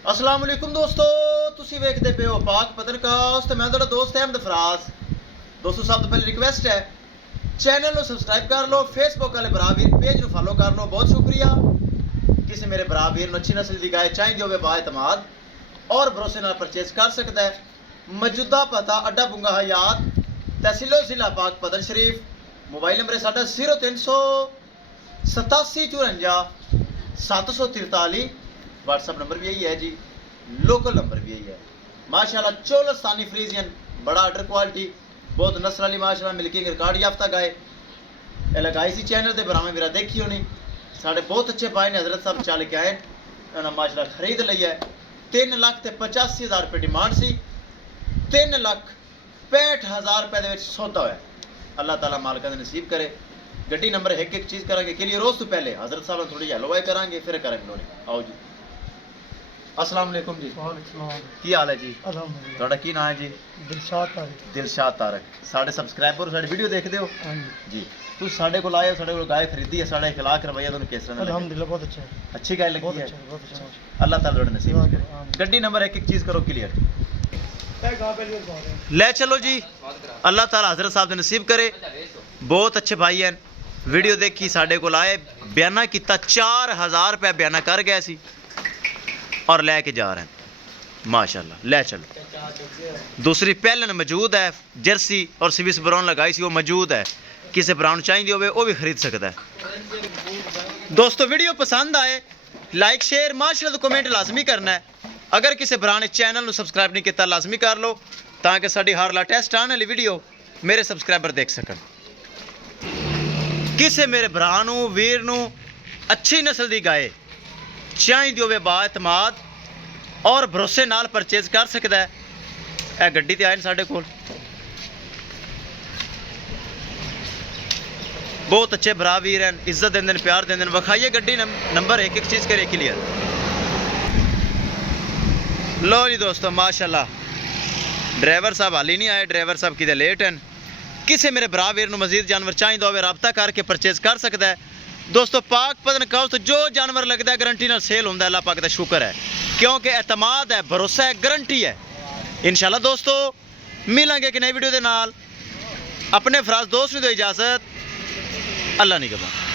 अस्सलाम वालेकुम दोस्तों, तुसी वेखदे पे हो पाक पत्रकास्ट ते मैं तुहाडा दोस्त अहमद फराज। दोस्तों सब तो पहले रिक्वेस्ट है चैनल को सब्सक्राइब कर लो, फेसबुक वाले भरा वीर पेज को फॉलो कर लो, बहुत शुक्रिया। किसी मेरे भरा वीर अच्छी नस्ल की गाय चाहिए होवे बाएतमाद और भरोसे नाल परचेज कर सकता है। मौजूदा पता अड्डा बुंगा हयात तहसीलो जिला पाक पतन शरीफ। मोबाइल नंबर है साडा 038754 व्हाट्सअप नंबर भी यही है जी, लोकल नंबर भी यही है। माशाल्लाह चोलस्तानी फ्रीजियन बड़ा ऑर्डर क्वालिटी बहुत नस्ल वाली माशाल्लाह मिल्किंग रिकॉर्ड याफ्ता गाय ए लगाई सी चैनल ते बरामे मेरा देखी होनी। साढ़े बहुत अच्छे भाई ने हजरत साहब चल के आए उन्होंने माशाल्लाह खरीद ली है। 3,85,000 रुपये डिमांड सी, 3,65,000 रुपये दे विच सौदा होया। अल्लाह ताला मालिक दा नसीब करे। गड्डी नंबर एक एक चीज़ करेंगे के लिए रोज़ तो पहले हजरत साहब थोड़ी हेलोवाई करांगे फिर करेंगे लोने। आओ जी। अस्सलाम वालेकुम जी। की हाल है जी? ਤੁਹਾਡਾ ਕੀ ਨਾਮ ਹੈ ਜੀ? दिलशाद तारिक। दिलशाद तारक। साढ़े सब्सक्राइबर साड़ी वीडियो देखते हो हाँ जी जी। तुम साढ़े को आए हो, साढ़े को गाय खरीदी है, साढ़ा इखलाक करवाया, तुम किस तरह अल्हम्दुलिल्लाह बहुत अच्छा है, अच्छी गाय लगी बहुत है? अच्छा है, बहुत अच्छा है। अल्लाह ताला ਤੁਹਾਡੇ नसीब दुआ करे। करो, आमीन। गड्डी नंबर एक एक चीज़ करो क्लियर। बहुत ले चलो जी। अल्लाह ताला हजरत साहब ने नसीब करे। बहुत अच्छे भाई हैं, वीडियो देखी साढ़े को आए, बयाना किया 4,000 रुपया बयाना कर गए सी और लैके जा रहे हैं माशाल्लाह। ले चलो। दूसरी पहलन मौजूद है, जर्सी और स्विस ब्राउन लगाई सी वो मौजूद है। किसी ब्राउन चाहिए होवे वो भी खरीद सकता है। दोस्तों वीडियो पसंद आए लाइक शेयर माशाल्लाह तो कमेंट लाजमी करना है। अगर किसी भरा ने चैनल को सब्सक्राइब नहीं किया लाजमी कर लो ताकि साड़ी हर लेटेस्ट आने वाली वीडियो मेरे सब्सक्राइबर देख सकन। किसी मेरे भरा नू वीर नू अच्छी नस्ल की गाय चाहिए होवे बाएतमाद और भरोसे नाल परचेज कर सकता है। यह गड्डी ते आए ने साढ़े कोल बहुत अच्छे भरा वीर हैं, इज्जत देंदे ने, प्यार देंदे ने। विखाइए गड्डी नंबर एक एक चीज़ करिए क्लियर। लो जी दोस्तों माशाल्लाह ड्राइवर साहब हाली नहीं आए, ड्राइवर साहब किते लेट हैं। किसी मेरे भरा वीर नू मजीद जानवर चाहिए होवे रब्ता करके परचेज कर सकता है। दोस्तों पाक पतन काउस जो जानवर लगता है गारंटी नाल सेल होंदा है। अल्लाह पाक दा शुक्र है क्योंकि एतमाद है, भरोसा है, गारंटी है। इंशाल्लाह दोस्तों मिलेंगे एक नई वीडियो के नाल। अपने फराज दोस्त नू दो इजाज़त। अल्लाह निगहबान।